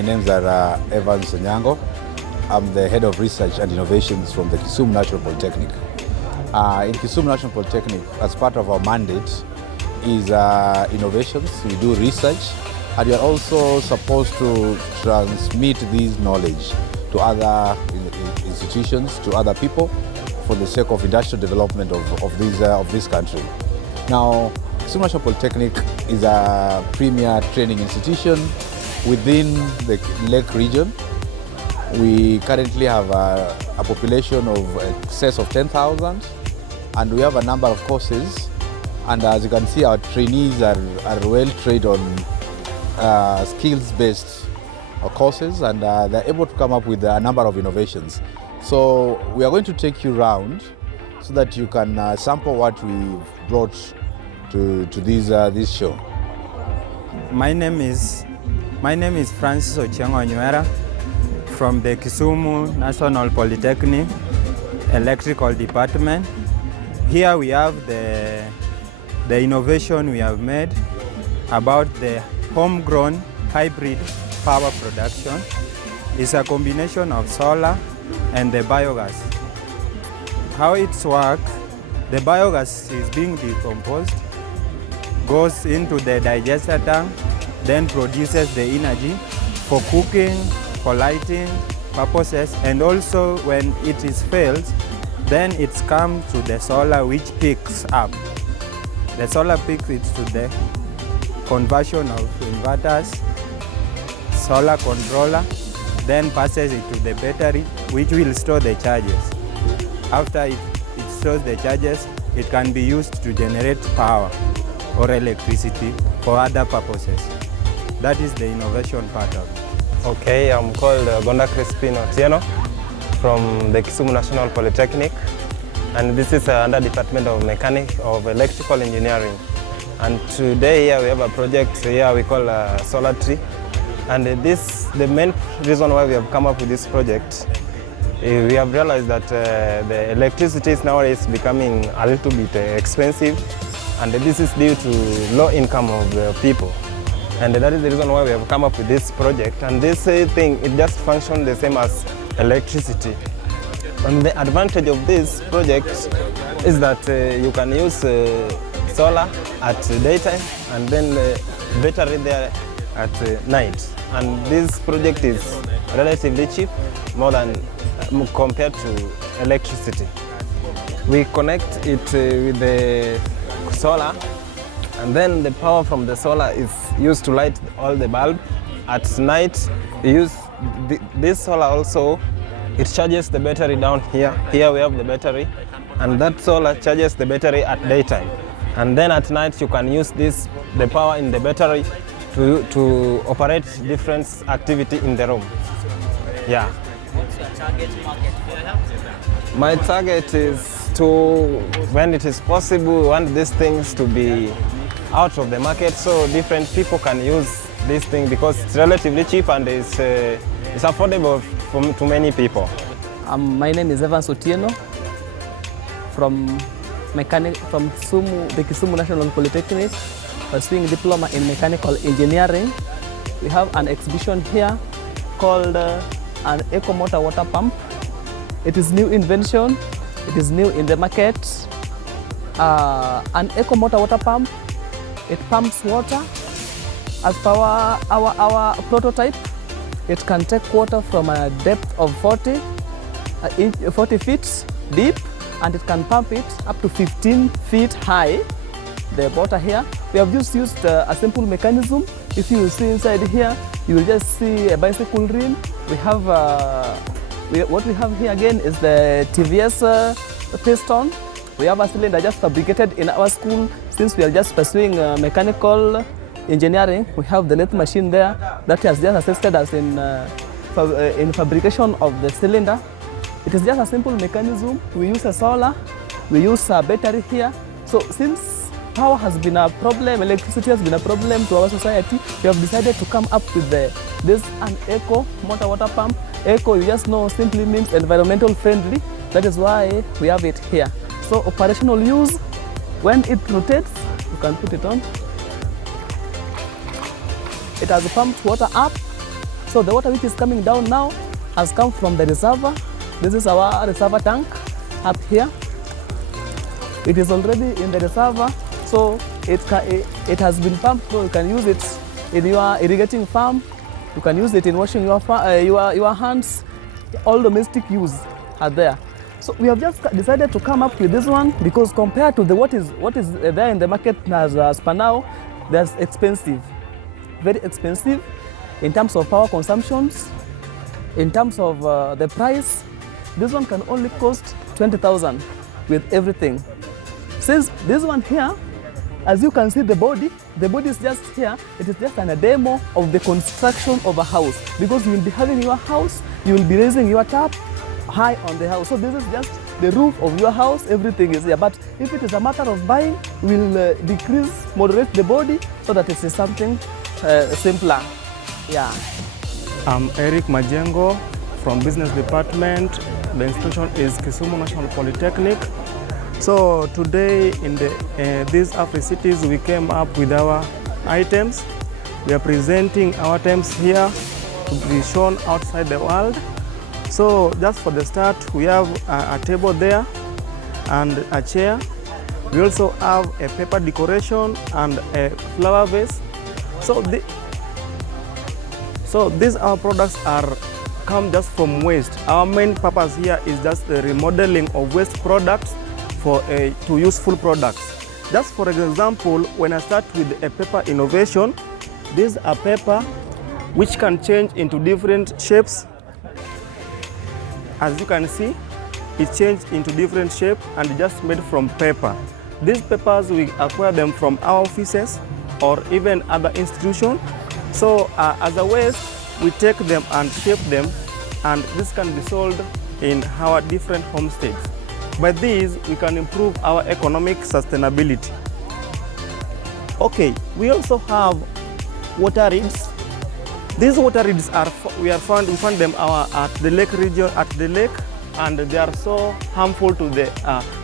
My names are Evans Onyango. I'm the head of research and innovations from the Kisumu National Polytechnic. In Kisumu National Polytechnic, as part of our mandate, is innovations. We do research, and we are also supposed to transmit this knowledge to other institutions, to other people, for the sake of industrial development of this country. Now, Kisumu National Polytechnic is a premier training institution within the Lake region. We currently have a population of excess of 10,000, and we have a number of courses. And as you can see, our trainees are well trained on skills-based courses, and they're able to come up with a number of innovations. So we are going to take you around so that you can sample what we've brought to this show. My name is Francis Ochengo Nywera from the Kisumu National Polytechnic Electrical Department. Here we have the innovation we have made about the homegrown hybrid power production. It's a combination of solar and the biogas. How it works, the biogas is being decomposed, goes into the digester tank, then produces the energy for cooking, for lighting purposes, and also when it is failed, then it's come to the solar, which picks up. The solar picks it to the conversion of inverters, solar controller, then passes it to the battery, which will store the charges. After it stores the charges, it can be used to generate power or electricity for other purposes. That is the innovation part of it. Okay, I'm called Gonda Crispin Otieno from the Kisumu National Polytechnic, and this is under Department of Electrical Engineering. And today here we have a project here we call Solar Tree. And the main reason why we have come up with this project, we have realized that the electricity is nowadays becoming a little bit expensive, and this is due to low income of the people. And that is the reason why we have come up with this project. And this thing, it just functions the same as electricity. And the advantage of this project is that you can use solar at daytime and then battery there at night. And this project is relatively cheap, more than compared to electricity. We connect it with the solar, and then the power from the solar is used to light all the bulbs. At night, we use this solar also. It charges the battery down here. Here we have the battery, and that solar charges the battery at daytime. And then at night you can use the power in the battery to operate different activity in the room. Yeah. What's your target market for? My target is to, when it is possible, want these things to be out of the market so different people can use this thing, because it's relatively cheap and it's affordable to many people. My name is Evans Otieno from the Kisumu National Polytechnic, pursuing diploma in mechanical engineering. We have an exhibition here called an eco motor water pump. It is new invention. It is new in the market. An eco motor water pump. It pumps water. As per our prototype, it can take water from a depth of 40 feet deep, and it can pump it up to 15 feet high. The water here, we have just used a simple mechanism. If you see inside here, you will just see a bicycle rim. We have what we have here again is the TVS piston. We have a cylinder just fabricated in our school. Since we are just pursuing mechanical engineering, we have the lathe machine there that has just assisted us in fabrication of the cylinder. It is just a simple mechanism. We use a solar, we use a battery here. So since power has been a problem, electricity has been a problem to our society, we have decided to come up with this an eco motor water pump. Eco, you just know, simply means environmental friendly. That is why we have it here. So operational use, when it rotates, you can put it on. It has pumped water up So the water which is coming down now has come from the reservoir. This is our reservoir tank up here. It is already in the reservoir, so it has been pumped, so you can use it in your irrigating farm. You can use it in washing your hands. All domestic use are there. So we have just decided to come up with this one because compared to what is there in the market as per now, that's expensive, very expensive in terms of power consumptions, in terms of the price. This one can only cost 20,000 with everything. Since this one here, as you can see, the body is just here. It is just a demo of the construction of a house, because you will be having your house, you will be raising your tap high on the house. So this is just the roof of your house, everything is here. But if it is a matter of buying, we'll moderate the body so that it is something simpler. Yeah. I'm Eric Majengo from Business Department. The institution is Kisumu National Polytechnic. So today in these Afri-cities, we came up with our items. We are presenting our items here to be shown outside the world. So just for the start, we have a table there and a chair. We also have a paper decoration and a flower vase. So these our products come just from waste. Our main purpose here is just the remodeling of waste products to useful products. Just for example, when I start with a paper innovation, this is a paper which can change into different shapes. As you can see, it changed into different shape and just made from paper. These papers, we acquire them from our offices or even other institutions. So as a waste, we take them and shape them, and this can be sold in our different homesteads. By these, we can improve our economic sustainability. Okay, we also have water reeds. These water reeds we find them at the lake region, and they are so harmful to the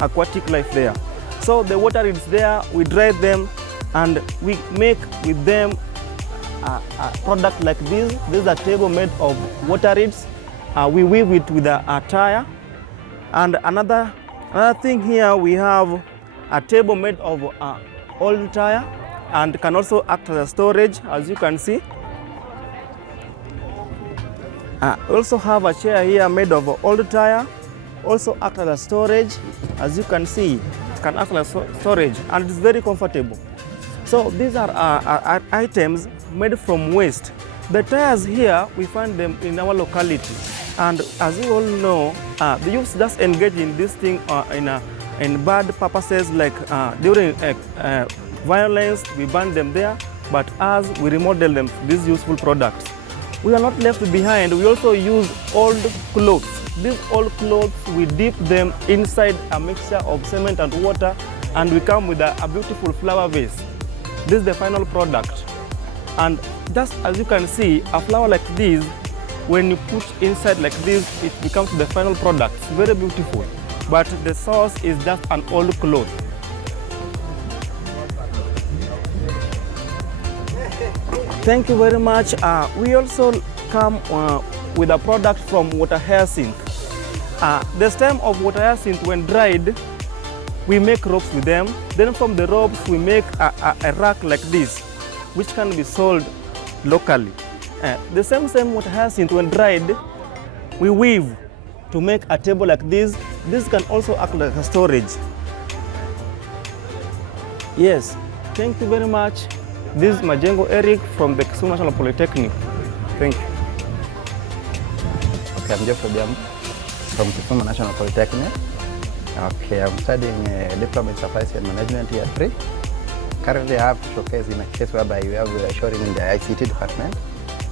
aquatic life there. So the water reeds there, we dry them and we make with them a product like this. This is a table made of water reeds. We weave it with a tire. And another thing here, we have a table made of old tire and can also act as a storage, as you can see. We also have a chair here made of old tire, also act as a storage. As you can see, it can act as storage and it's very comfortable. So these are items made from waste. The tires here, we find them in our locality. And as you all know, the youth just engage in this thing in bad purposes, like during violence, we burn them there, but as we remodel them, these useful products. We are not left behind. We also use old clothes. These old clothes, we dip them inside a mixture of cement and water, and we come with a beautiful flower vase. This is the final product. And just as you can see, a flower like this, when you put inside like this, it becomes the final product. It's very beautiful. But the source is just an old cloth. Thank you very much. We also come with a product from water hyacinth. The stem of water hyacinth, when dried, we make ropes with them. Then from the ropes, we make a rack like this, which can be sold locally. The same water hyacinth, when dried, we weave to make a table like this. This can also act like a storage. Yes, thank you very much. This is Majengo Eric from the Kisumu National Polytechnic. Thank you. Okay, I'm Jeffrey Biam from Kisumu National Polytechnic. Okay, I'm studying Diploma in Supply Chain Management Year 3. Currently, I have to showcase in a case whereby we have showing in the ICT department.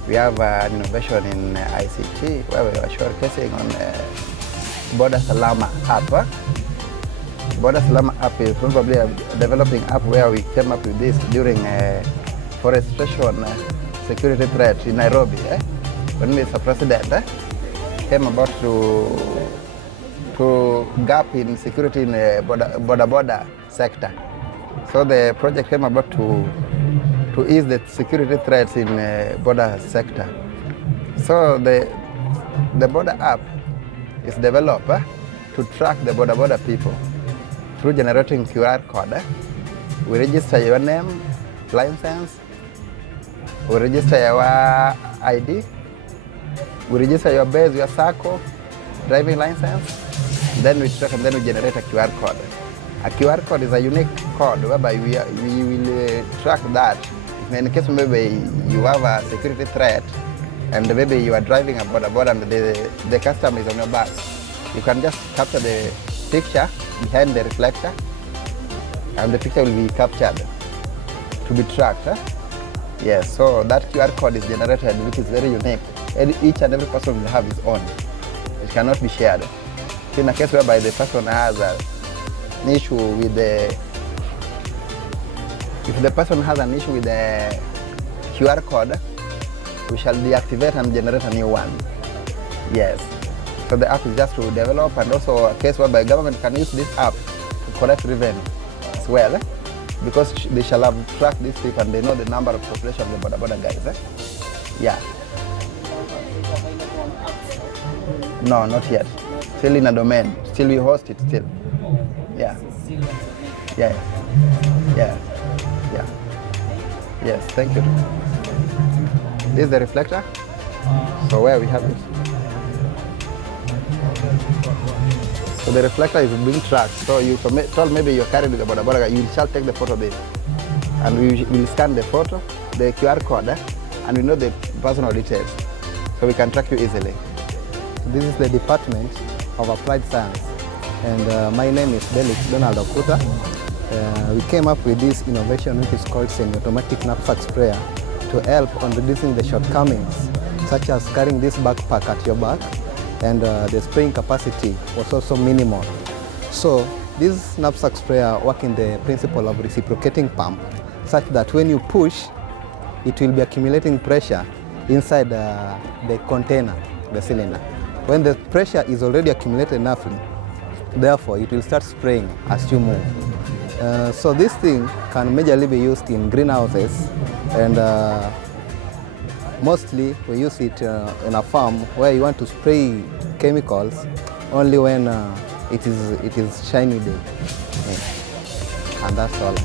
We have an innovation in ICT where we are showcasing on Border Salama app. Border Salama app is probably a developing app where we came up with this during forestation security threat in Nairobi. When Mr. President came about to gap in security in the border sector. So the project came about to ease the security threats in border sector. So the border app is developed to track the border people through generating QR code. We register your name, license, we register your ID, we register your base, your circle, driving license, then we track and then we generate a QR code. A QR code is a unique code whereby we will track that. In case maybe you have a security threat and maybe you are driving a border and the customer is on your back, you can just capture the picture behind the reflector and the picture will be captured to be tracked. Yes, so that QR code is generated, which is very unique. Each and every person will have his own. It cannot be shared. In a case whereby the person has an issue with if the person has an issue with the QR code, we shall deactivate and generate a new one. Yes. So the app is just to develop, and also a case whereby government can use this app to collect revenue as well, because they shall have tracked these people and they know the number of population of the border guys. Yeah. No, not yet. Still in a domain. Still we host it still. Yeah. Yeah. Yeah. Yeah. Yes, thank you. This is the reflector. So where we have it. So the reflector is being tracked. So you told maybe you're carrying the border, you shall take the photo of it. And we will scan the photo, the QR code, and we know the personal details. So we can track you easily. This is the Department of Applied Science, and my name is Donald Okuta. We came up with this innovation which is called semi-automatic knapsack sprayer to help on reducing the shortcomings, such as carrying this backpack at your back, and the spraying capacity was also minimal. So this knapsack sprayer works in the principle of reciprocating pump, such that when you push, it will be accumulating pressure inside the container, the cylinder. When the pressure is already accumulated enough, therefore it will start spraying as you move. So this thing can majorly be used in greenhouses, and mostly we use it in a farm where you want to spray chemicals only when it is shiny day. Yeah. And that's all.